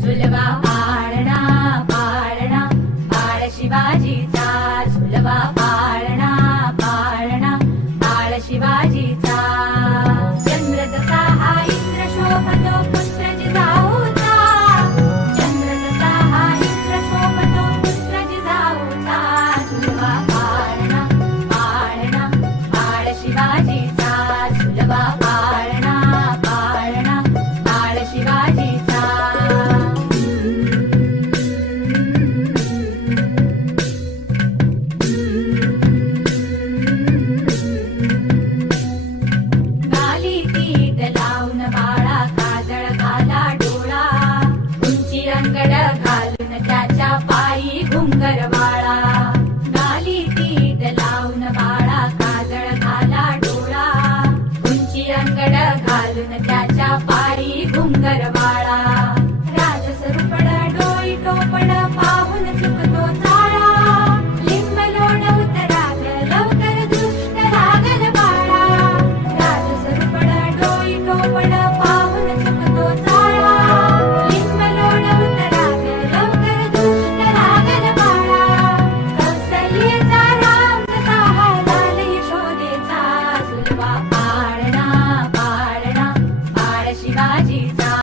झुलवा पाळणा पाळणा बाळ शिवाजीचा, झुलवा पाळणा पाळणा बाळ शिवाजीचा. चंद्र जसा हा इंद्र शोभतो पुत्र जिजाऊचा, चंद्र जसा हा इंद्र शोभतो पुत्र जिजाऊचा. झुलवा पाळणा पाळणा बाळ शिवाजीचा, झुलवा पाळणा पाळणा बाळ शिवाजीचा. गाली तीट लावून बाळा काजळ घाला डोळा, उंची अंगड घालून त्याच्या पायी घुंगर वाळा. गाली तीट लावून बाळा काजळ घाला डोळा, उंची अंगड घालून त्याच्या पायी घुंगर वाळा. राजसरूपड डोई टोपड